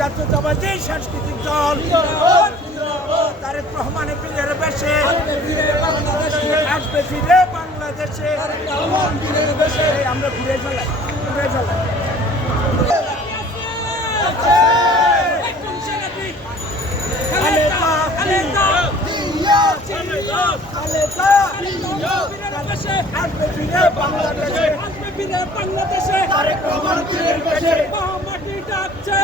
জাতীয়তাবাদী সাংস্কৃতিক দল তারেক রহমানের পীরের বেশে আসবে ফিরে বাংলাদেশে। আমরা ঘুরে ফেলাই ঘুরে ফেলাই খালেদা খালেদা খালেদা আসবে ফিরে বাংলাদেশে। বাংলাদেশে। তারেক রহমান পীরের বেশে মাটি ডাকছে তারেক রহমান আসছে তারেক রহমান আসছে মহামাটি কাটছে পঞ্চমীর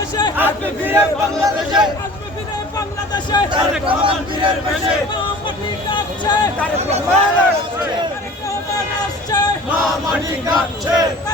বেশে আসবে ফিরে বাংলাদেশে আসবে ফিরে বাংলাদেশে। তারেক রহমান বীরের বেশে মাটি কাঁপছে। তারেক রহমান আসছে। তারেক রহমান আসছে। কাটছে তারেক